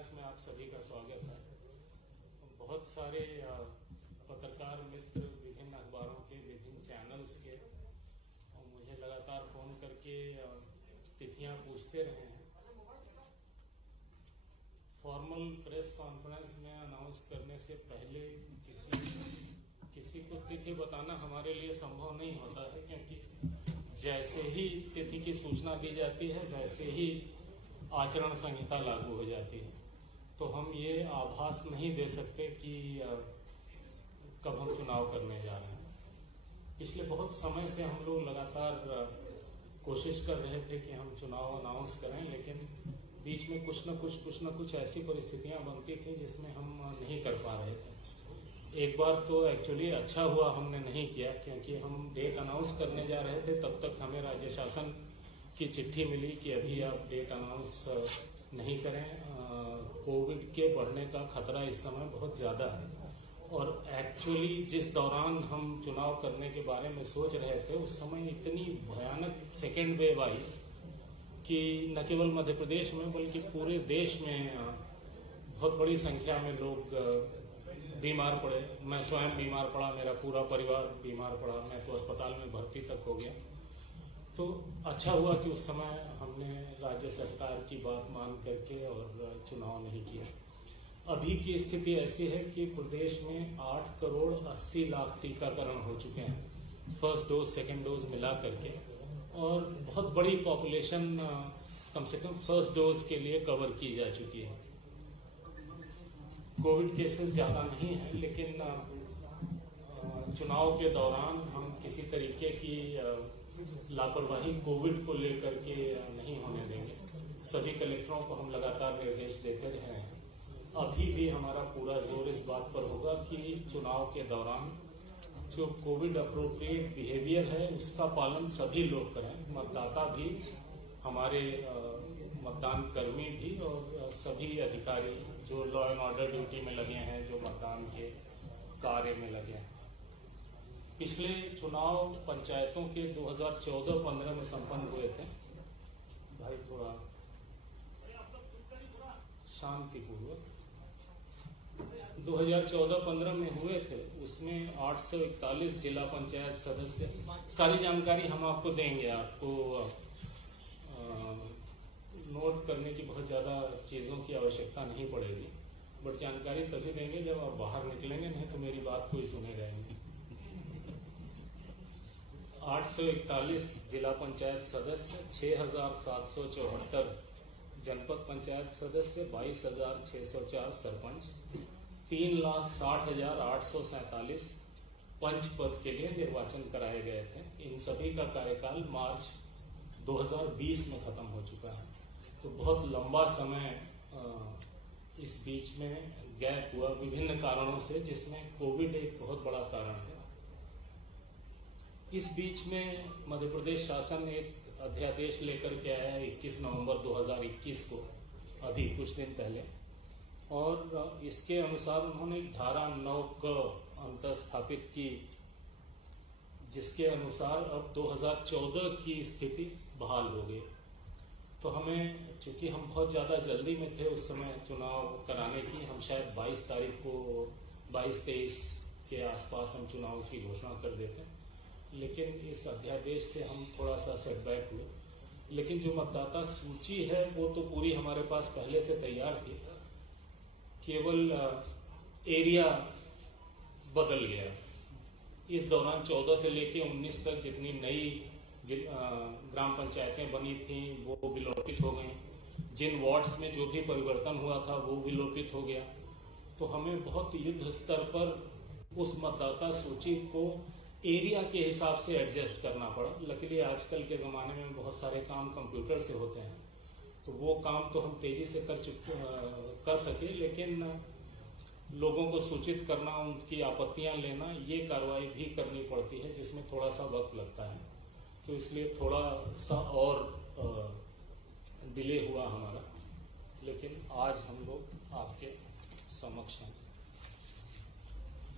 उपन्यास में आप सभी का स्वागत है। बहुत सारे पत्रकार मित्र विभिन्न अखबारों के, विभिन्न चैनल्स के और मुझे लगातार फोन करके तिथियां पूछते रहे हैं। फॉर्मल प्रेस कॉन्फ्रेंस में अनाउंस करने से पहले किसी को तिथि बताना हमारे लिए संभव नहीं होता है, क्योंकि जैसे ही तिथि की सूचना दी जाती है वैसे ही आचरण संहिता लागू हो जाती है। तो हम ये आभास नहीं दे सकते कि कब हम चुनाव करने जा रहे हैं। पिछले बहुत समय से हम लोग लगातार कोशिश कर रहे थे कि हम चुनाव अनाउंस करें, लेकिन बीच में कुछ न कुछ ऐसी परिस्थितियां बनती थी जिसमें हम नहीं कर पा रहे थे। एक बार तो एक्चुअली अच्छा हुआ हमने नहीं किया, क्योंकि हम डेट अनाउंस करने जा रहे थे, तब तक हमें राज्य शासन की चिट्ठी मिली कि अभी आप डेट अनाउंस नहीं करें, कोविड के बढ़ने का खतरा इस समय बहुत ज़्यादा है। और एक्चुअली जिस दौरान हम चुनाव करने के बारे में सोच रहे थे, उस समय इतनी भयानक सेकेंड वेव आई कि न केवल मध्य प्रदेश में बल्कि पूरे देश में बहुत बड़ी संख्या में लोग बीमार पड़े। मैं स्वयं बीमार पड़ा, मेरा पूरा परिवार बीमार पड़ा, मैं तो अस्पताल में भर्ती तक हो गया। तो अच्छा हुआ कि उस समय हमने राज्य सरकार की बात मान करके और चुनाव नहीं किया। अभी की स्थिति ऐसी है कि प्रदेश में 8 करोड़ 80 लाख टीकाकरण हो चुके हैं, फर्स्ट डोज सेकेंड डोज मिला करके, और बहुत बड़ी पॉपुलेशन कम से कम फर्स्ट डोज के लिए कवर की जा चुकी है। कोविड केसेस ज़्यादा नहीं है, लेकिन चुनाव के दौरान हम किसी तरीके की लापरवाही कोविड को लेकर के नहीं होने देंगे। सभी कलेक्टरों को हम लगातार निर्देश देते रहे हैं। अभी भी हमारा पूरा जोर इस बात पर होगा कि चुनाव के दौरान जो कोविड अप्रोप्रिएट बिहेवियर है उसका पालन सभी लोग करें, मतदाता भी, हमारे मतदान कर्मी भी और सभी अधिकारी जो लॉ एंड ऑर्डर ड्यूटी में लगे हैं, जो मतदान के कार्य में लगे हैं। पिछले चुनाव पंचायतों के 2014-15 में संपन्न हुए थे। भाई थोड़ा शांतिपूर्वक 2014-15 में हुए थे। उसमें 841 जिला पंचायत सदस्य, सारी जानकारी हम आपको देंगे। आपको नोट करने की बहुत ज़्यादा चीज़ों की आवश्यकता नहीं पड़ेगी, बट जानकारी तभी देंगे जब आप बाहर निकलेंगे, नहीं तो मेरी बात कोई सुनेगा ही नहीं। 841 जिला पंचायत सदस्य, 6774 जनपद पंचायत सदस्य, 22,604 सरपंच, 3,60,847 पंच पद के लिए निर्वाचन कराए गए थे। इन सभी का कार्यकाल मार्च 2020 में खत्म हो चुका है। तो बहुत लंबा समय इस बीच में गैप हुआ विभिन्न कारणों से, जिसमें कोविड एक बहुत बड़ा कारण है। इस बीच में मध्य प्रदेश शासन एक अध्यादेश लेकर के आया है 21 नवंबर 2021 को, अभी कुछ दिन पहले, और इसके अनुसार उन्होंने एक धारा 9 क अंतर स्थापित की, जिसके अनुसार अब 2014 की स्थिति बहाल हो गई। तो हमें, चूंकि हम बहुत ज़्यादा जल्दी में थे उस समय चुनाव कराने की, हम शायद 22 तारीख को 22-23 के आसपास हम चुनाव की घोषणा कर देते, लेकिन इस अध्यादेश से हम थोड़ा सा सेटबैक हुए। लेकिन जो मतदाता सूची है वो तो पूरी हमारे पास पहले से तैयार थी, केवल एरिया बदल गया। इस दौरान 14 से लेके 19 तक जितनी नई ग्राम पंचायतें बनी थी वो विलोपित हो गई। जिन वार्ड्स में जो भी परिवर्तन हुआ था वो विलोपित हो गया। तो हमें बहुत युद्ध स्तर पर उस मतदाता सूची को एरिया के हिसाब से एडजस्ट करना पड़ा। लकीली आजकल के ज़माने में बहुत सारे काम कंप्यूटर से होते हैं, तो वो काम तो हम तेज़ी से कर सके, लेकिन लोगों को सूचित करना, उनकी आपत्तियां लेना, ये कार्रवाई भी करनी पड़ती है, जिसमें थोड़ा सा वक्त लगता है। तो इसलिए थोड़ा सा और डिले हुआ हमारा, लेकिन आज हम लोग आपके समक्ष हैं।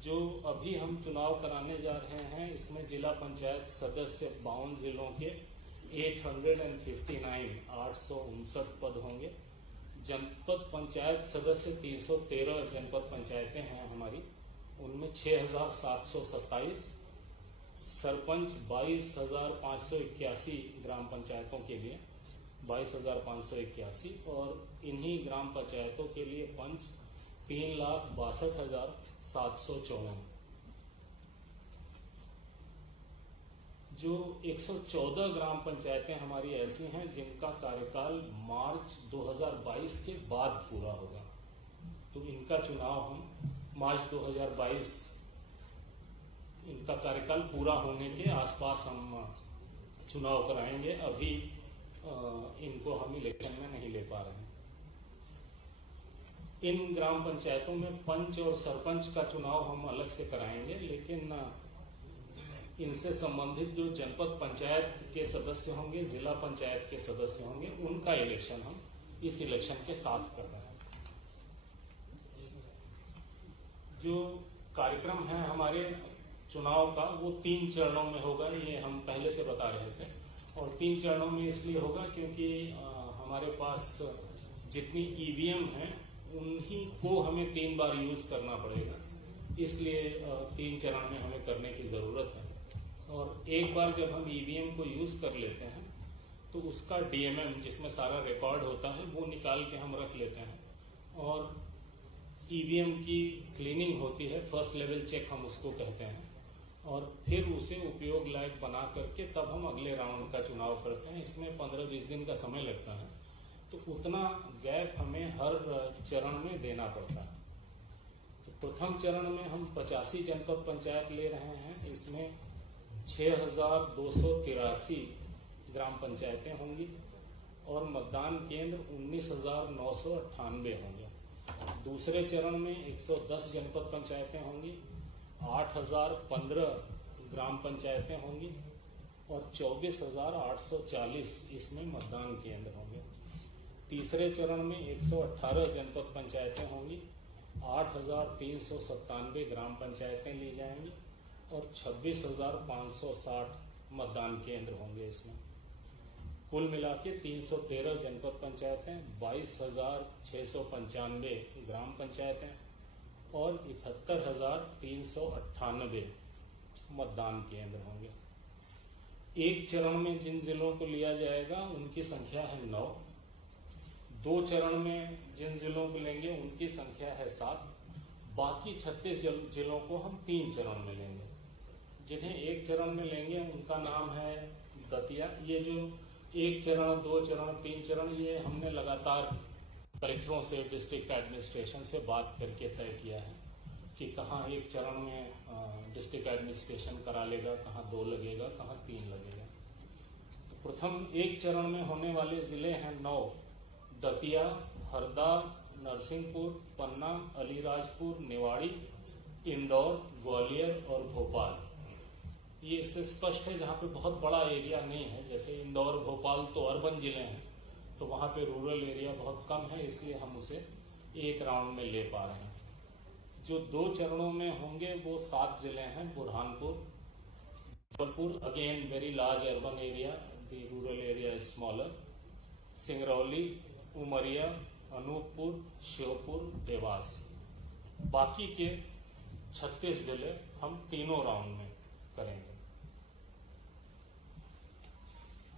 जो अभी हम चुनाव कराने जा रहे हैं, इसमें जिला पंचायत सदस्य 52 जिलों के 859 पद होंगे। जनपद पंचायत सदस्य 313 जनपद पंचायतें हैं हमारी, उनमें 6,727, सरपंच 22,581 ग्राम पंचायतों के लिए 22,581, और इन्हीं ग्राम पंचायतों के लिए पंच 3,62,754। जो 114 ग्राम पंचायतें हमारी ऐसी हैं जिनका कार्यकाल मार्च 2022 के बाद पूरा होगा, तो इनका चुनाव हम मार्च 2022 इनका कार्यकाल पूरा होने के आसपास हम चुनाव कराएंगे। अभी इनको हम इलेक्शन में नहीं ले पा रहे हैं। इन ग्राम पंचायतों में पंच और सरपंच का चुनाव हम अलग से कराएंगे, लेकिन इनसे संबंधित जो जनपद पंचायत के सदस्य होंगे, जिला पंचायत के सदस्य होंगे, उनका इलेक्शन हम इस इलेक्शन के साथ कर रहे हैं। जो कार्यक्रम है हमारे चुनाव का वो 3 चरणों में होगा, ये हम पहले से बता रहे थे। और 3 चरणों में इसलिए होगा क्योंकि हमारे पास जितनी ईवीएम है उन्हीं को हमें 3 बार यूज करना पड़ेगा, इसलिए 3 चरण में हमें करने की जरूरत है। और एक बार जब हम ईवीएम को यूज कर लेते हैं तो उसका डीएमएम जिसमें सारा रिकॉर्ड होता है वो निकाल के हम रख लेते हैं, और ईवीएम की क्लीनिंग होती है, फर्स्ट लेवल चेक हम उसको कहते हैं, और फिर उसे उपयोग लायक बना करके तब हम अगले राउंड का चुनाव करते हैं। इसमें 15-20 दिन का समय लगता है, तो उतना गैप हमें हर चरण में देना पड़ता है। तो प्रथम चरण में हम 85 जनपद पंचायत ले रहे हैं, इसमें 6,283 ग्राम पंचायतें होंगी और मतदान केंद्र 19,998 होंगे। दूसरे चरण में 110 जनपद पंचायतें होंगी, 8,015 ग्राम पंचायतें होंगी और 24,840 इसमें मतदान केंद्र होंगे। तीसरे चरण में 118 जनपद पंचायतें होंगी, 8,397 ग्राम पंचायतें ली जाएंगी और 26,560 मतदान केंद्र होंगे। इसमें कुल मिला के 313 जनपद पंचायतें, 22,695 ग्राम पंचायतें और 71,398 मतदान केंद्र होंगे। एक चरण में जिन जिलों को लिया जाएगा उनकी संख्या है 9, 2 चरण में जिन जिलों को लेंगे उनकी संख्या है 7, बाकी 36 जिलों को हम 3 चरण में लेंगे। जिन्हें 1 चरण में लेंगे उनका नाम है दतिया। ये जो 1 चरण, 2 चरण, 3 चरण, ये हमने लगातार कलेक्टरों से, डिस्ट्रिक्ट एडमिनिस्ट्रेशन से बात करके तय किया है कि कहाँ 1 चरण में डिस्ट्रिक्ट एडमिनिस्ट्रेशन करा लेगा, कहाँ 2 लगेगा, कहाँ 3 लगेगा। तो प्रथम 1 चरण में होने वाले जिले हैं 9, दतिया, हरदा, नरसिंहपुर, पन्ना, अलीराजपुर, निवाड़ी, इंदौर, ग्वालियर और भोपाल। ये इससे स्पष्ट है जहाँ पे बहुत बड़ा एरिया नहीं है, जैसे इंदौर, भोपाल तो अर्बन जिले हैं, तो वहाँ पे रूरल एरिया बहुत कम है, इसलिए हम उसे 1 राउंड में ले पा रहे हैं। जो 2 चरणों में होंगे वो 7 जिले हैं, Burhanpur, Jabalpur, again very large urban area, the rural area is smaller, Singrauli, Umaria, Anuppur, Sheopur, Dewas. बाकी के 36 जिले हम तीनों राउंड में करेंगे।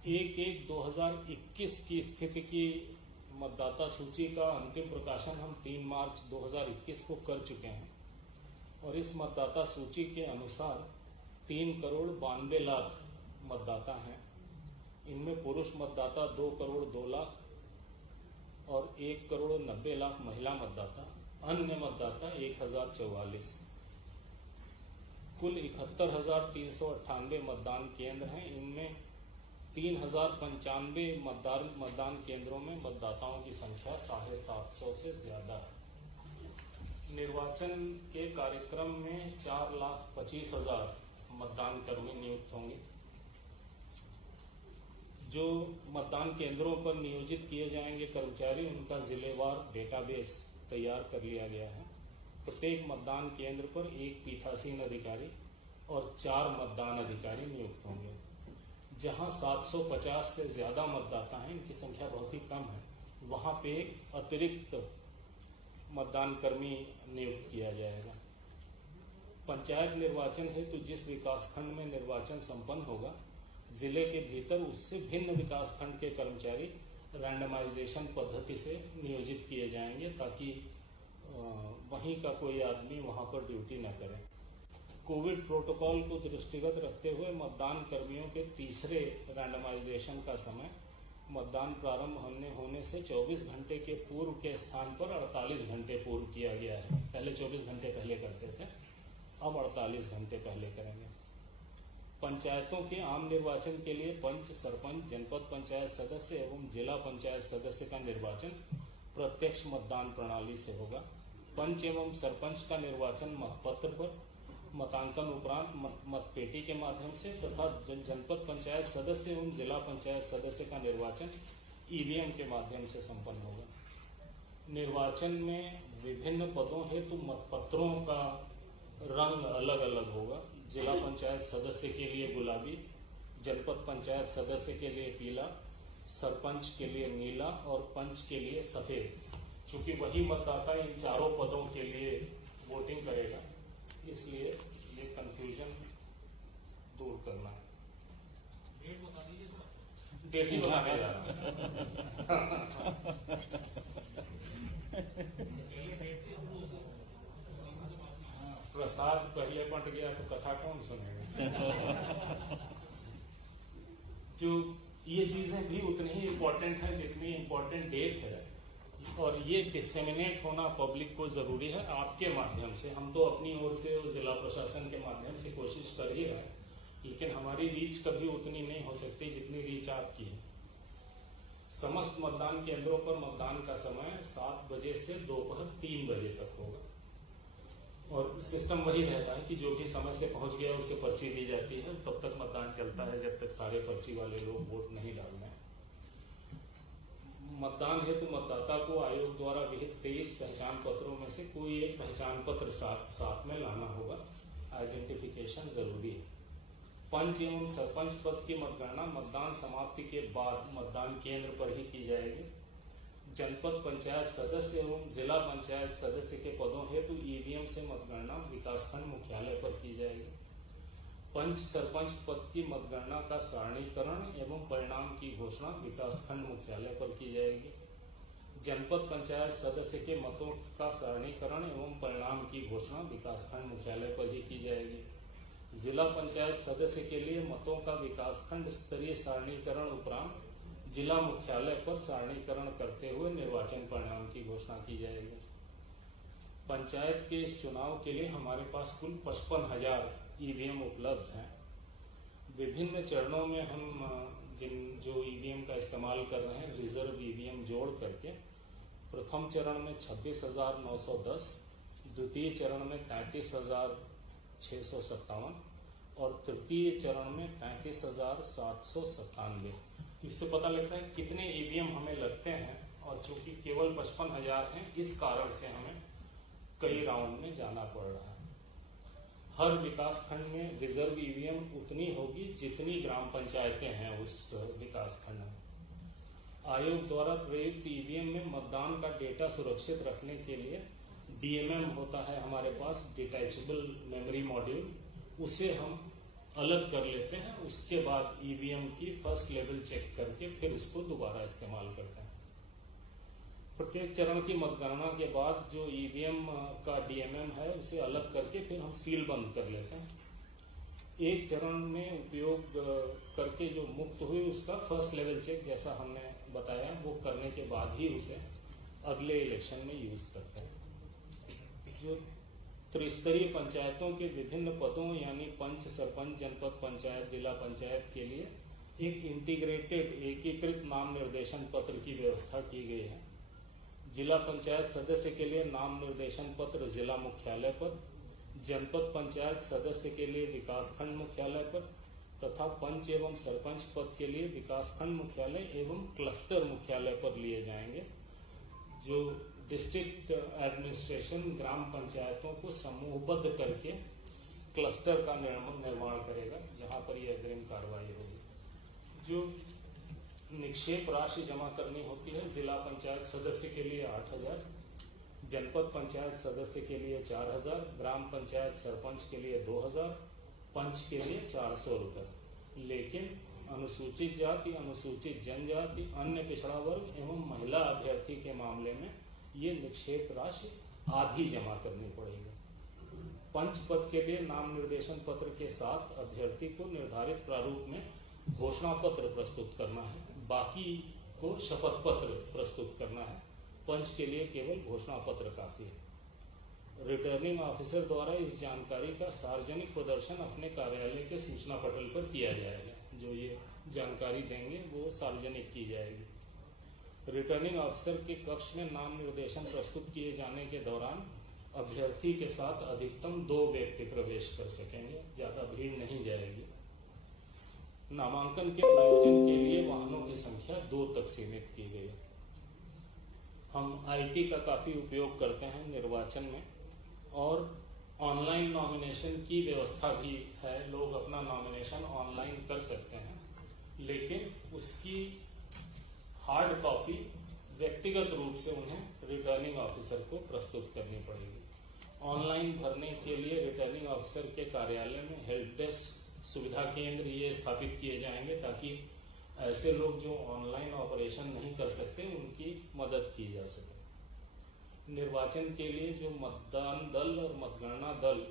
1/1/2021 की स्थिति की मतदाता सूची का अंतिम प्रकाशन हम 3 मार्च 2021 को कर चुके हैं, और इस मतदाता सूची के अनुसार 3,92,00,000 मतदाता हैं। इनमें पुरुष मतदाता 2,02,00,000 और 1,90,00,000 महिला मतदाता, अन्य मतदाता 1,044। कुल 71,398 मतदान केंद्र हैं। इनमें 3,095 मतदान केंद्रों में मतदाताओं की संख्या 750 से ज्यादा है। निर्वाचन के कार्यक्रम में 4,25,000 मतदान कर्मी नियुक्त होंगे। जो मतदान केंद्रों पर नियोजित किए जाएंगे कर्मचारी, उनका जिलेवार डेटाबेस तैयार कर लिया गया है। प्रत्येक मतदान केंद्र पर 1 पीठासीन अधिकारी और 4 मतदान अधिकारी नियुक्त होंगे। जहां 750 से ज्यादा मतदाता हैं, इनकी संख्या बहुत ही कम है, वहाँ पे अतिरिक्त मतदान कर्मी नियुक्त किया जाएगा। पंचायत निर्वाचन हेतु जिस विकासखंड में निर्वाचन संपन्न होगा, जिले के भीतर उससे भिन्न विकासखंड के कर्मचारी रैंडमाइजेशन पद्धति से नियोजित किए जाएंगे, ताकि वहीं का कोई आदमी वहां पर ड्यूटी न करे। कोविड प्रोटोकॉल को दृष्टिगत रखते हुए मतदान कर्मियों के तीसरे रैंडमाइजेशन का समय मतदान प्रारंभ होने से 24 घंटे के पूर्व के स्थान पर 48 घंटे पूर्व किया गया है। पहले 24 घंटे पहले करते थे, अब 48 घंटे पहले करेंगे। पंचायतों के आम निर्वाचन के लिए पंच, सरपंच, जनपद पंचायत सदस्य एवं जिला पंचायत सदस्य का निर्वाचन प्रत्यक्ष मतदान प्रणाली से होगा। पंच एवं सरपंच का निर्वाचन मतपत्र पर मतांकन उपरांत मतपेटी के माध्यम से तथा जनपद पंचायत सदस्य एवं जिला पंचायत सदस्य का निर्वाचन ईवीएम के माध्यम से संपन्न होगा। निर्वाचन में विभिन्न पदों हेतु मतपत्रों का रंग अलग अलग होगा। जिला पंचायत सदस्य के लिए गुलाबी, जनपद पंचायत सदस्य के लिए पीला, सरपंच के लिए नीला और पंच के लिए सफेद। चूंकि वही मतदाता इन चारों पदों के लिए वोटिंग करेगा, इसलिए ये कंफ्यूजन दूर करना है। डेट ही बताने जा रहा प्रसाद पहले बंट गया तो कथा कौन सुनेगा। जो ये चीजें भी उतनी ही इम्पोर्टेंट है जितनी इम्पोर्टेंट डेट है, और ये डिसेमिनेट होना पब्लिक को जरूरी है आपके माध्यम से। हम तो अपनी ओर से और जिला प्रशासन के माध्यम से कोशिश कर ही रहे हैं, लेकिन हमारी रीच कभी उतनी नहीं हो सकती जितनी रीच आपकी है। समस्त मतदान केंद्रों पर मतदान का समय 7 बजे से दोपहर 3 बजे तक होगा, और सिस्टम वही रहता है कि जो भी समय से पहुंच गया उसे पर्ची दी जाती है। तब तक मतदान चलता है जब तक सारे पर्ची वाले लोग वोट नहीं डाल रहे हैं। मतदान हेतु मतदाता को आयोग द्वारा विहित 23 पहचान पत्रों में से कोई एक पहचान पत्र साथ में लाना होगा। आइडेंटिफिकेशन जरूरी है। पंच एवं सरपंच पद की मतगणना मतदान समाप्ति के बाद मतदान केंद्र पर ही की जाएगी। जनपद पंचायत सदस्य एवं जिला पंचायत सदस्य के पदों हेतु ईवीएम से मतगणना विकासखंड मुख्यालय पर की जाएगी। पंच सरपंच पद की मतगणना का सारणीकरण एवं परिणाम की घोषणा विकासखंड मुख्यालय पर की जाएगी। जनपद पंचायत सदस्य के मतों का सारणीकरण एवं परिणाम की घोषणा विकासखंड मुख्यालय पर ही की जाएगी। जिला पंचायत सदस्य के लिए मतों का विकासखंड स्तरीय सारणीकरण उपरांत जिला मुख्यालय पर सारणीकरण करते हुए निर्वाचन परिणाम की घोषणा की जाएगी। पंचायत के इस चुनाव के लिए हमारे पास कुल 55,000 ईवीएम उपलब्ध हैं। विभिन्न चरणों में हम जो ईवीएम का इस्तेमाल कर रहे हैं, रिजर्व ईवीएम जोड़ करके प्रथम चरण में 26,910, द्वितीय चरण में 33,657 और तृतीय चरण में 35,797। इससे पता लगता है कितने ईवीएम हमें लगते हैं, और चूंकि केवल 55,000 हैं, इस कारण से हमें कई राउंड में जाना पड़ रहा है। हर विकास खंड में रिजर्व ईवीएम उतनी होगी जितनी ग्राम पंचायतें हैं उस विकास खंड में। आयोग द्वारा प्रयुक्त ईवीएम में मतदान का डेटा सुरक्षित रखने के लिए डीएमएम होता है हमारे पास, डिटैचेबल मेमोरी मॉड्यूल, उसे हम अलग कर लेते हैं। उसके बाद ईवीएम की फर्स्ट लेवल चेक करके फिर उसको दोबारा इस्तेमाल करते हैं। प्रत्येक चरण की मतगणना के बाद जो ईवीएम का डीएमएम है उसे अलग करके फिर हम सील बंद कर लेते हैं। एक चरण में उपयोग करके जो मुक्त हुई उसका फर्स्ट लेवल चेक, जैसा हमने बताया, वो करने के बाद ही उसे अगले इलेक्शन में यूज करते हैं। जो त्रिस्तरीय पंचायतों के विभिन्न पदों यानी पंच, सरपंच, जनपद पंचायत, जिला पंचायत के लिए एक इंटीग्रेटेड एकीकृत नाम निर्देशन पत्र की व्यवस्था की गई है। जिला पंचायत सदस्य के लिए नाम निर्देशन पत्र जिला मुख्यालय पर, जनपद पंचायत सदस्य के लिए विकासखंड मुख्यालय पर तथा पंच एवं सरपंच पद के लिए विकासखंड मुख्यालय एवं क्लस्टर मुख्यालय पर लिए जाएंगे। जो डिस्ट्रिक्ट एडमिनिस्ट्रेशन ग्राम पंचायतों को समूहबद्ध करके क्लस्टर का निर्माण करेगा, जहां पर यह अग्रिम कार्रवाई होगी। जो निक्षेप राशि जमा करनी होती है। जिला पंचायत सदस्य के लिए 8,000, जनपद पंचायत सदस्य के लिए 4,000, ग्राम पंचायत सरपंच के लिए 2,000, पंच के लिए 400 रुपये। लेकिन अनुसूचित जाति, अनुसूचित जनजाति, अन्य पिछड़ा वर्ग एवं महिला अभ्यर्थी के मामले में ये निक्षेप राशि आधी जमा करनी पड़ेगी। पंच पद के लिए नाम निर्देशन पत्र के साथ अभ्यर्थी को निर्धारित प्रारूप में घोषणा पत्र प्रस्तुत करना है, बाकी को शपथ पत्र प्रस्तुत करना है। पंच के लिए केवल घोषणा पत्र काफी है। रिटर्निंग ऑफिसर द्वारा इस जानकारी का सार्वजनिक प्रदर्शन अपने कार्यालय के सूचना पटल पर किया जाएगा। जो ये जानकारी देंगे वो सार्वजनिक की जाएगी। रिटर्निंग ऑफिसर के कक्ष में नाम निर्देशन प्रस्तुत किए जाने के दौरान अभ्यर्थी के साथ अधिकतम 2 व्यक्ति प्रवेश कर सकेंगे, ज्यादा भीड़ नहीं जाएगी। नामांकन के प्रयोजन के लिए वाहनों की संख्या 2 तक सीमित की गई। हम आईटी का काफी उपयोग करते हैं निर्वाचन में, और ऑनलाइन नॉमिनेशन की व्यवस्था भी है। लोग अपना नॉमिनेशन ऑनलाइन कर सकते हैं, लेकिन उसकी हार्ड कॉपी व्यक्तिगत रूप से उन्हें रिटर्निंग ऑफिसर को प्रस्तुत करनी पड़ेगी। ऑनलाइन भरने के लिए रिटर्निंग ऑफिसर के कार्यालय में हेल्प डेस्क सुविधा केंद्र ये स्थापित किए जाएंगे, ताकि ऐसे लोग जो ऑनलाइन ऑपरेशन नहीं कर सकते उनकी मदद की जा सके। निर्वाचन के लिए जो मतदान दल और मतगणना दल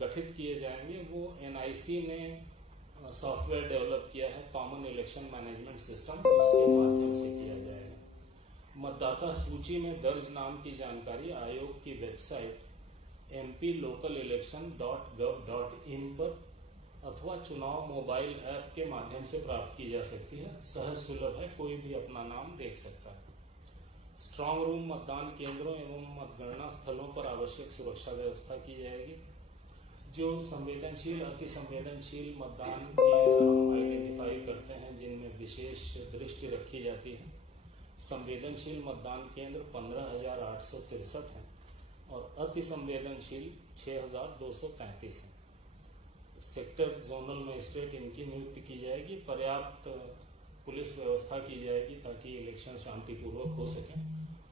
गठित किए जाएंगे वो एनआईसी ने सॉफ्टवेयर डेवलप किया है, कॉमन इलेक्शन मैनेजमेंट सिस्टम, उसके माध्यम से किया जाएगा। मतदाता सूची में दर्ज नाम की जानकारी आयोग की वेबसाइट mplocalelection.gov.in पर अथवा चुनाव मोबाइल ऐप के माध्यम से प्राप्त की जा सकती है। सहज सुलभ है, कोई भी अपना नाम देख सकता है। स्ट्रांग रूम मतदान केंद्रों एवं मतगणना स्थलों पर आवश्यक सुरक्षा व्यवस्था की जाएगी। जो संवेदनशील, अति संवेदनशील मतदान केंद्र हम आइडेंटिफाई करते हैं, जिनमें विशेष दृष्टि रखी जाती है। संवेदनशील मतदान केंद्र 15,863 हैं और अति संवेदनशील 6,233 हैं। सेक्टर जोनल मजिस्ट्रेट इनकी नियुक्ति की जाएगी। पर्याप्त पुलिस व्यवस्था की जाएगी ताकि इलेक्शन शांतिपूर्वक हो सके,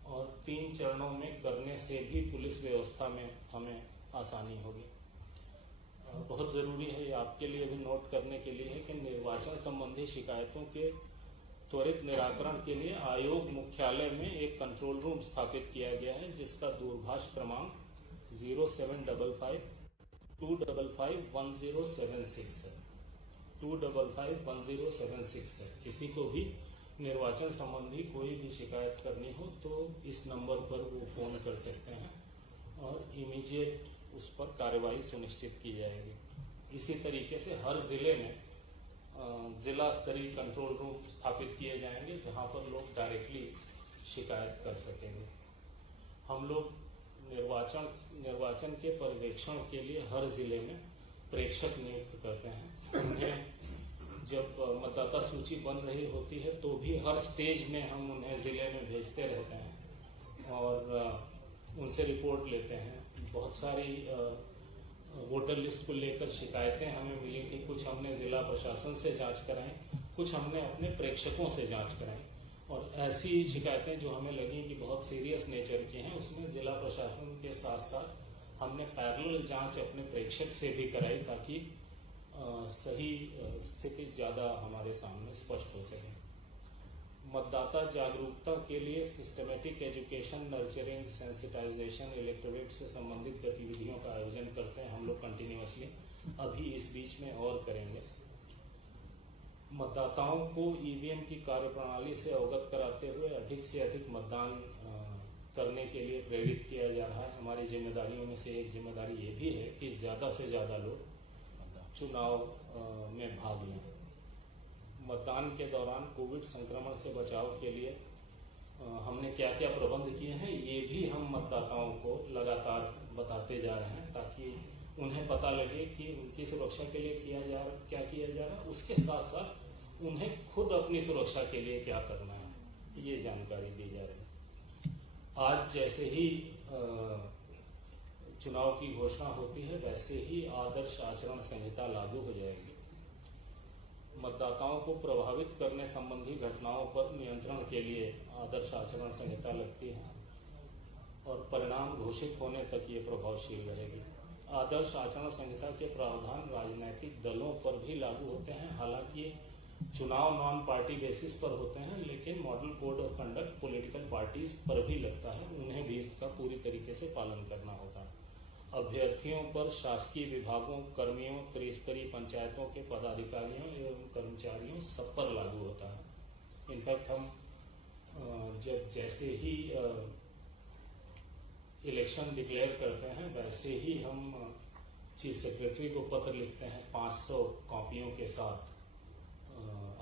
और 3 चरणों में करने से भी पुलिस व्यवस्था में हमें आसानी होगी। बहुत ज़रूरी है, ये आपके लिए भी नोट करने के लिए है कि निर्वाचन संबंधी शिकायतों के त्वरित निराकरण के लिए आयोग मुख्यालय में एक कंट्रोल रूम स्थापित किया गया है, जिसका दूरभाष क्रमांक 0755 255 1076 है। 255 1076 है। किसी को भी निर्वाचन संबंधी कोई भी शिकायत करनी हो तो इस नंबर पर वो फोन कर सकते हैं और इमीडिएट उस पर कार्रवाई सुनिश्चित की जाएगी। इसी तरीके से हर जिले में जिला स्तरीय कंट्रोल रूम स्थापित किए जाएंगे, जहां पर लोग डायरेक्टली शिकायत कर सकेंगे। हम लोग निर्वाचन के पर्यवेक्षण के लिए हर जिले में प्रेक्षक नियुक्त करते हैं। उन्हें जब मतदाता सूची बन रही होती है तो भी हर स्टेज में हम उन्हें जिले में भेजते रहते हैं और उनसे रिपोर्ट लेते हैं। बहुत सारी वोटर लिस्ट को लेकर शिकायतें हमें मिली थी। कुछ हमने जिला प्रशासन से जांच कराई, कुछ हमने अपने प्रेक्षकों से जांच कराई, और ऐसी शिकायतें जो हमें लगी कि बहुत सीरियस नेचर की हैं, उसमें जिला प्रशासन के साथ साथ हमने पैरेलल जांच अपने प्रेक्षक से भी कराई, ताकि सही स्थिति ज़्यादा हमारे सामने स्पष्ट हो सके। मतदाता जागरूकता के लिए systematic education, nurturing, sensitization, electorate से संबंधित गतिविधियों का आयोजन करते हैं हम लोग कंटिन्यूअसली। अभी इस बीच में और करेंगे। मतदाताओं को ईवीएम की कार्यप्रणाली से अवगत कराते हुए अधिक से अधिक मतदान करने के लिए प्रेरित किया जा रहा है। हमारी जिम्मेदारियों में से एक जिम्मेदारी ये भी है कि ज़्यादा से ज़्यादा लोग चुनाव में भाग लें। मतदान के दौरान कोविड संक्रमण से बचाव के लिए हमने क्या क्या प्रबंध किए हैं, ये भी हम मतदाताओं को लगातार बताते जा रहे हैं, ताकि उन्हें पता लगे कि उनकी सुरक्षा के लिए क्या किया जा रहा है। उसके साथ साथ उन्हें खुद अपनी सुरक्षा के लिए क्या करना है, ये जानकारी दी जा रही है। आज जैसे ही चुनाव की घोषणा होती है, वैसे ही आदर्श आचरण संहिता लागू हो जाएगी। मतदाताओं को प्रभावित करने संबंधी घटनाओं पर नियंत्रण के लिए आदर्श आचरण संहिता लगती है और परिणाम घोषित होने तक ये प्रभावशील रहेगी। आदर्श आचरण संहिता के प्रावधान राजनीतिक दलों पर भी लागू होते हैं। हालांकि चुनाव नॉन पार्टी बेसिस पर होते हैं, लेकिन model code of conduct political parties पर भी लगता है, उन्हें भी इसका पूरी तरीके से पालन करना होगा। अभ्यर्थियों पर शासकीय विभागों, कर्मियों, त्रिस्तरीय पंचायतों के पदाधिकारियों एवं कर्मचारियों सब पर लागू होता है। इनफैक्ट हम जब जैसे ही इलेक्शन डिक्लेयर करते हैं वैसे ही हम चीफ सेक्रेटरी को पत्र लिखते हैं 500 कॉपियों के साथ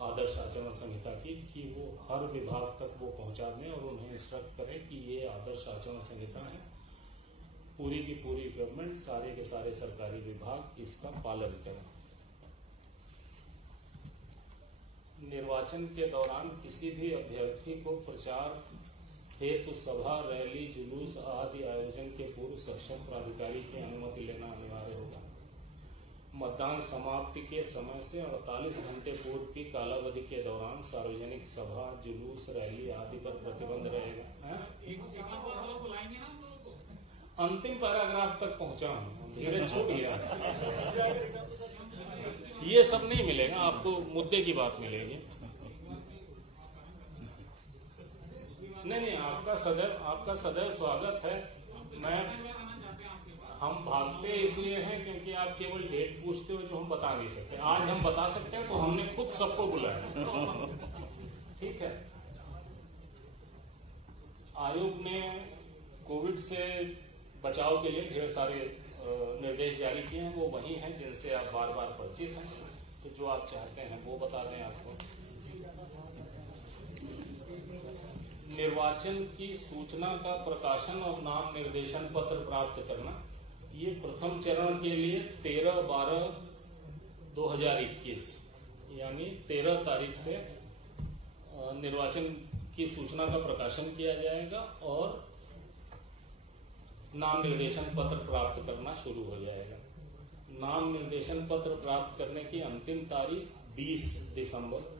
आदर्श आचरण संहिता की, कि वो हर विभाग तक वो पहुंचा दें और उन्हें इंस्ट्रक्ट करें कि ये आदर्श आचरण संहिता है। पूरी की पूरी गवर्नमेंट, सारे के सारे सरकारी विभाग इसका पालन करें। निर्वाचन के दौरान किसी भी अभ्यर्थी को प्रचार हेतु सभा, रैली, जुलूस आदि आयोजन के पूर्व सक्षम प्राधिकारी की अनुमति लेना अनिवार्य होगा। मतदान समाप्ति के समय से 48 घंटे पूर्व की कालावधि के दौरान सार्वजनिक सभा, जुलूस, रैली आदि पर प्रतिबंध रहेगा। अंतिम पैराग्राफ तक पहुंचा हूं, धीरे छोड़िए। ये सब नहीं मिलेगा आपको, मुद्दे की बात मिलेगी। नहीं, आपका सदैव स्वागत है। हम भागते इसलिए हैं क्योंकि आप केवल डेट पूछते हो जो हम बता नहीं सकते। आज हम बता सकते हैं तो हमने खुद सबको बुलाया। ठीक है। आयोग ने कोविड से बचाव के लिए ढेर सारे निर्देश जारी किए हैं। वो वही हैं जिनसे आप बार बार परिचित हैं, तो जो आप चाहते हैं वो बता दें आपको। निर्वाचन की सूचना का प्रकाशन और नाम निर्देशन पत्र प्राप्त करना, ये प्रथम चरण के लिए 13/12/2021 यानी 13 तारीख से निर्वाचन की सूचना का प्रकाशन किया जाएगा और नाम निर्देशन पत्र प्राप्त करना शुरू हो जाएगा। नाम निर्देशन पत्र प्राप्त करने की अंतिम तारीख 20 दिसंबर।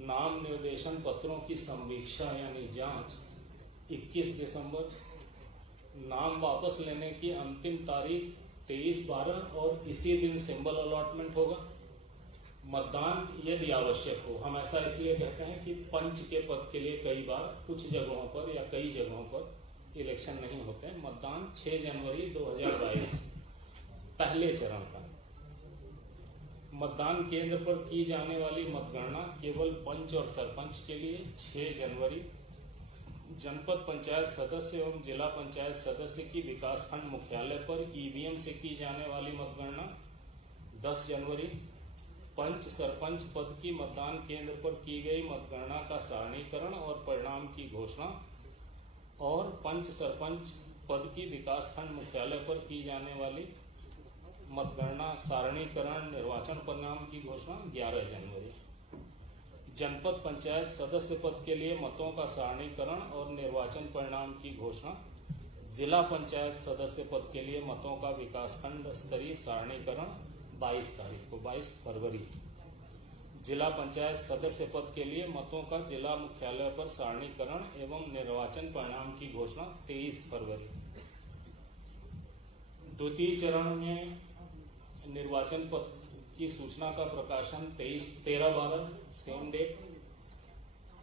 नाम निर्देशन पत्रों की संवीक्षा यानी जांच 21 दिसंबर। नाम वापस लेने की अंतिम तारीख 23/12 और इसी दिन सिंबल अलॉटमेंट होगा। मतदान यदि आवश्यक हो, हम ऐसा इसलिए कहते हैं कि पंच के पद के लिए कई बार कुछ जगहों पर या कई जगहों पर इलेक्शन नहीं होते हैं। मतदान 6 जनवरी 2022 पहले चरण का। मतदान केंद्र पर की जाने वाली मतगणना केवल पंच और सरपंच के लिए 6 जनवरी। जनपद पंचायत सदस्य एवं जिला पंचायत सदस्य की विकासखंड मुख्यालय पर ईवीएम से की जाने वाली मतगणना 10 जनवरी। पंच सरपंच पद की मतदान केंद्र पर की गई मतगणना का सारणीकरण और परिणाम की घोषणा और पंच सरपंच पद की विकासखंड मुख्यालय पर की जाने वाली मतगणना, सारणीकरण, निर्वाचन परिणाम की घोषणा 11 जनवरी। जनपद पंचायत सदस्य पद के लिए मतों का सारणीकरण और निर्वाचन परिणाम की घोषणा, जिला पंचायत सदस्य पद के लिए मतों का विकासखंड स्तरीय सारणीकरण 22 तारीख को, 22 फरवरी। जिला पंचायत सदस्य पद के लिए मतों का जिला मुख्यालय पर सारणीकरण एवं निर्वाचन परिणाम की घोषणा 23 फरवरी। द्वितीय चरण में निर्वाचन पद की सूचना का प्रकाशन 13/12 सेम डेट।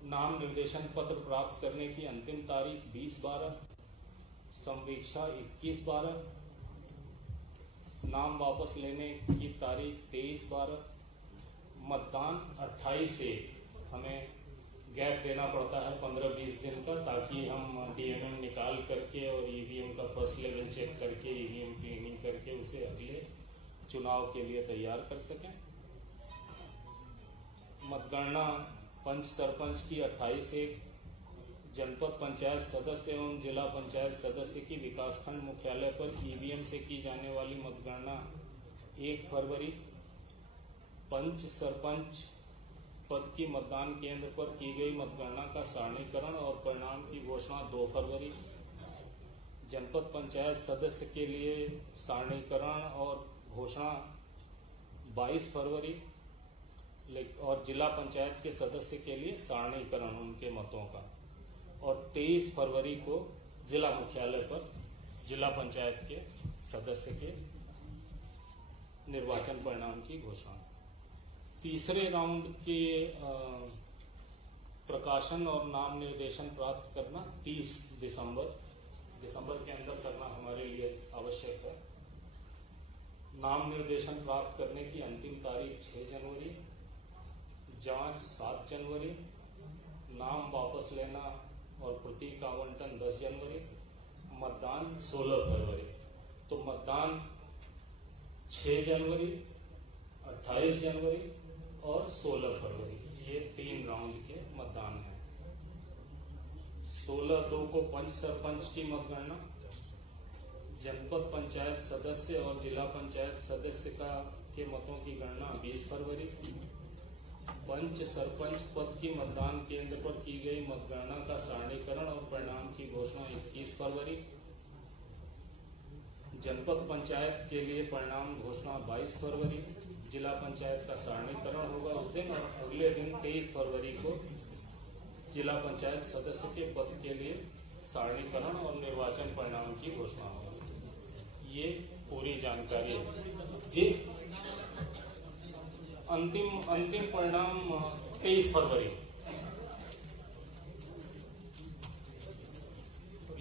नाम निर्देशन पत्र प्राप्त करने की अंतिम तारीख 20/12। संवीक्षा 21/12। नाम वापस लेने की तारीख 23/12। मतदान 28/1। हमें गैप देना पड़ता है 15-20 दिन का, ताकि हम डीएमएम निकाल करके और ईवीएम का फर्स्ट लेवल चेक करके ईवीएम क्लीनिंग करके उसे अगले चुनाव के लिए तैयार कर सकें। मतगणना पंच सरपंच की 28/1। जनपद पंचायत सदस्य एवं जिला पंचायत सदस्य की विकासखंड मुख्यालय पर ईवीएम से की जाने वाली मतगणना 1 फरवरी। पंच सरपंच पद की मतदान केंद्र पर की गई मतगणना का सारणीकरण और परिणाम की घोषणा 2 फरवरी। जनपद पंचायत सदस्य के लिए सारणीकरण और घोषणा 22 फरवरी। और जिला पंचायत के सदस्य के लिए सारणीकरण उनके मतों का, और 23 फरवरी को जिला मुख्यालय पर जिला पंचायत के सदस्य के निर्वाचन परिणाम की घोषणा। तीसरे राउंड के प्रकाशन और नाम निर्देशन प्राप्त करना 30 दिसंबर के अंदर करना हमारे लिए आवश्यक है। नाम निर्देशन प्राप्त करने की अंतिम तारीख 6 जनवरी, जांच 7 जनवरी, नाम वापस लेना और प्रतीक आवंटन 10 जनवरी, मतदान 16 फरवरी। तो मतदान 6 जनवरी, 28 जनवरी और 16 फरवरी, ये 3 राउंड के मतदान हैं। 16/2 को पंच सरपंच की मतगणना, जनपद पंचायत सदस्य और जिला पंचायत सदस्य के मतों की गणना 20 फरवरी, पंच सरपंच पद की मतदान केंद्र पर की गई मतगणना का सारणीकरण और परिणाम की घोषणा 21 फरवरी, जनपद पंचायत के लिए परिणाम घोषणा 22 फरवरी, जिला पंचायत का सारणीकरण होगा उस दिन, और अगले दिन 23 फरवरी को जिला पंचायत सदस्य के पद के लिए सारणीकरण और निर्वाचन परिणाम की घोषणा होगी। ये पूरी जानकारी है जी। अंतिम परिणाम 23 फरवरी।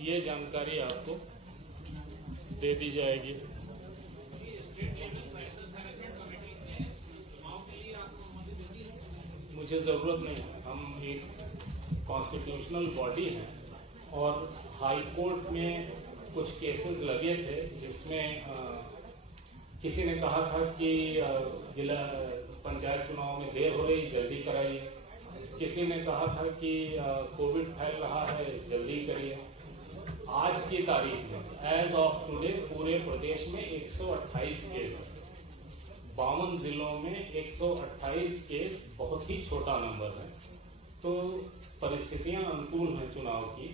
ये जानकारी आपको दे दी जाएगी। मुझे जरूरत नहीं है, हम एक कॉन्स्टिट्यूशनल बॉडी हैं और हाई कोर्ट में कुछ केसेस लगे थे जिसमें किसी ने कहा था कि जिला पंचायत चुनाव में देर हो रही, जल्दी कराइए। किसी ने कहा था कि कोविड फैल रहा है, जल्दी करिए। आज की तारीख में एज ऑफ टुडे पूरे प्रदेश में 128 केस है। 52 जिलों में 128 केस बहुत ही छोटा नंबर है। तो परिस्थितियां अनुकूल हैं चुनाव की।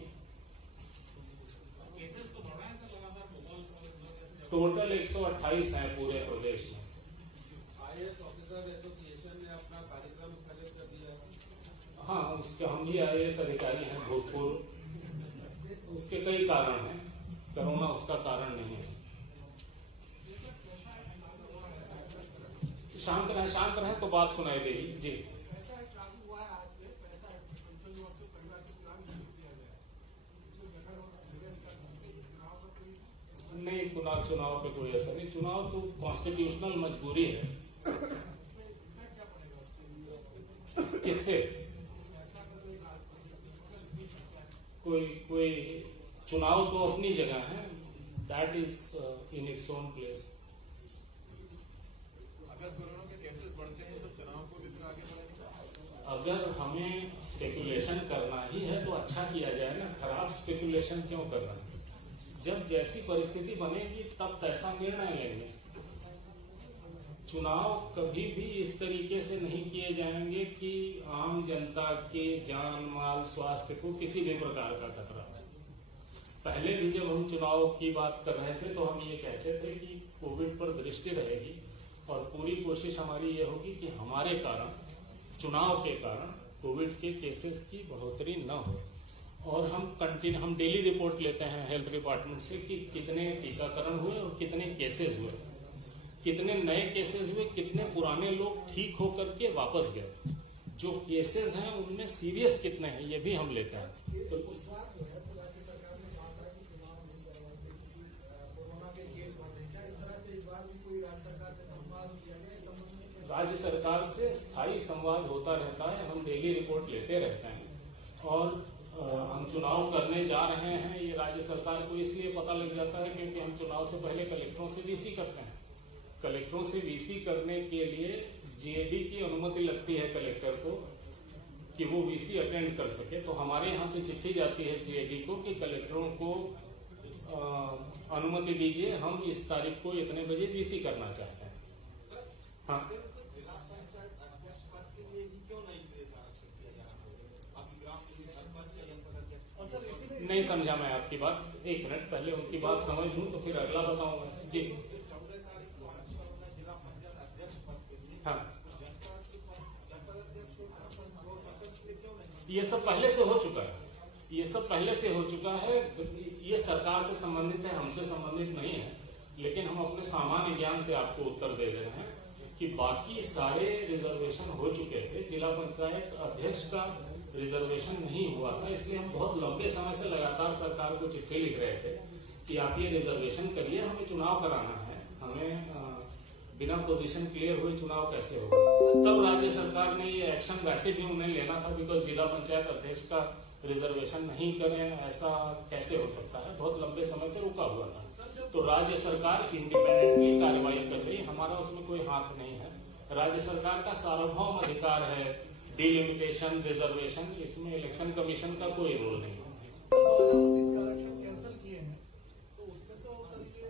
टोटल 128 हैं पूरे प्रदेश में। IAS ऑफिसर एसोसिएशन ने अपना कार्यक्रम स्थगित कर दिया। हाँ, उसके हम भी IAS अधिकारी हैं भूतपूर्व। उसके कई कारण हैं, कोरोना उसका कारण नहीं है। शांत रहे तो बात सुनाई देगी जी। नहीं, चुनाव पे कोई असर नहीं। चुनाव तो कॉन्स्टिट्यूशनल मजबूरी है। किससे कोई चुनाव तो अपनी जगह है, that is in its own place. अगर कोरोना के केसेस बढ़ते हैं तो चुनाव को भी आगे बढ़ेगा। अगर हमें स्पेकुलेशन करना ही है तो अच्छा किया जाए ना, खराब स्पेकुलेशन क्यों करना है? जब जैसी परिस्थिति बनेगी तब ऐसा निर्णय लेंगे। चुनाव कभी भी इस तरीके से नहीं किए जाएंगे कि आम जनता के जान माल स्वास्थ्य को किसी भी प्रकार का खतरा है। पहले भी जब हम चुनाव की बात कर रहे थे तो हम ये कहते थे कि कोविड पर दृष्टि रहेगी और पूरी कोशिश हमारी ये होगी कि हमारे कारण, चुनाव के कारण कोविड के केसेस की बढ़ोतरी न हो। और हम डेली रिपोर्ट लेते हैं हेल्थ डिपार्टमेंट से कि कितने टीकाकरण हुए और कितने केसेस हुए, कितने नए केसेस हुए, कितने पुराने लोग ठीक होकर के वापस गए, जो केसेस हैं उनमें सीरियस कितने हैं, ये भी हम लेते हैं। तो राज्य सरकार से स्थायी संवाद होता रहता है, हम डेली रिपोर्ट लेते रहते हैं। और हम चुनाव करने जा रहे हैं ये राज्य सरकार को इसलिए पता लग जाता है क्योंकि हम चुनाव से पहले कलेक्टरों से वीसी करते हैं। कलेक्टरों से वीसी करने के लिए जीएडी की अनुमति लगती है कलेक्टर को कि वो वीसी अटेंड कर सके। तो हमारे यहाँ से चिट्ठी जाती है जीएडी को कि कलेक्टरों को अनुमति दीजिए, हम इस तारीख को इतने बजे वीसी करना चाहते हैं। हाँ, नहीं समझा मैं आपकी बात। 1 मिनट पहले उनकी बात समझ लूं तो फिर अगला बताऊंगा जी। हाँ, ये सब पहले से हो चुका है, ये सब पहले से हो चुका है। ये सरकार से संबंधित है, हमसे संबंधित नहीं है, लेकिन हम अपने सामान्य ज्ञान से आपको उत्तर दे रहे हैं कि बाकी सारे रिजर्वेशन हो चुके थे, जिला पंचायत अध्यक्ष का रिजर्वेशन नहीं हुआ था। इसलिए हम बहुत लंबे समय से लगातार सरकार को चिट्ठी लिख रहे थे कि आप ये रिजर्वेशन करिए, हमें चुनाव कराना है, हमें बिना पोजीशन क्लियर हुए चुनाव कैसे होगा। तब राज्य सरकार ने ये एक्शन वैसे भी उन्हें लेना था, बिकॉज जिला पंचायत अध्यक्ष का रिजर्वेशन नहीं करें ऐसा कैसे हो सकता है, बहुत लंबे समय से रुका हुआ था। तो राज्य सरकार इंडिपेंडेंटली कार्रवाई कर रही है, हमारा उसमें कोई हाथ नहीं है। राज्य सरकार का सार्वभौम अधिकार है डिलिमिटेशन, रिजर्वेशन, इसमें इलेक्शन कमीशन का कोई रोल नहीं है। कैंसिल किए हैं तो उसमें तो सर ये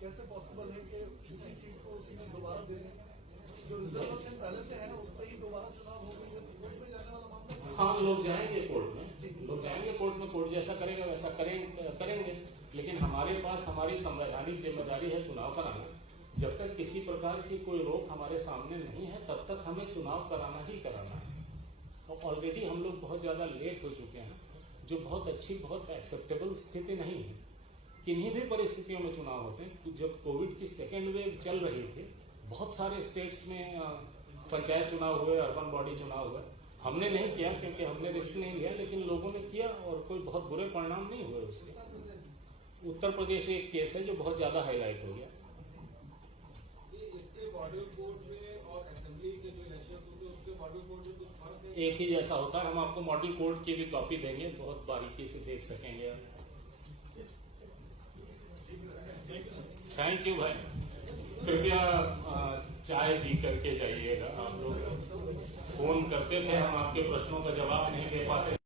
कैसे पॉसिबल है कि किसी सीट को उसी में दोबारा दे दें? जो रिजर्वेशन पहले से है उस पर ही दोबारा चुनाव हो गई है, तो कोर्ट में जाने वाला मामला। हाँ, लोग जाएंगे कोर्ट में, लोग जाएंगे कोर्ट में, कोर्ट जैसा करेगा वैसा करेंगे। लेकिन हमारे पास हमारी संवैधानिक जिम्मेदारी है चुनाव कराना। जब तक किसी प्रकार की कोई रोक हमारे सामने नहीं है तब तक हमें चुनाव कराना ही कराना है। और ऑलरेडी हम लोग बहुत ज्यादा लेट हो चुके हैं, जो बहुत अच्छी, बहुत एक्सेप्टेबल स्थिति नहीं है। किन्हीं भी परिस्थितियों में चुनाव होते हैं। जब कोविड की सेकेंड वेव चल रही थी, बहुत सारे स्टेट्स में पंचायत चुनाव हुए, अर्बन बॉडी चुनाव हुए। हमने नहीं किया क्योंकि हमने रिस्क नहीं लिया, लेकिन लोगों ने किया और कोई बहुत बुरे परिणाम नहीं हुए उसके। उत्तर प्रदेश एक केस है जो बहुत ज्यादा हाईलाइट हो गया। इसके मॉडल कोर्ट में और असेंबली के जो इलेक्शन होते हैं उसके मॉडल कोर्ट में कुछ फर्क है? एक ही जैसा होता है। हम आपको मॉडल कोड की भी कॉपी देंगे, बहुत बारीकी से देख सकेंगे आप। थैंक यू भाई, कृपया चाय पी करके जाइएगा। आप लोग फोन करते थे, हम आपके प्रश्नों का जवाब नहीं दे पाते।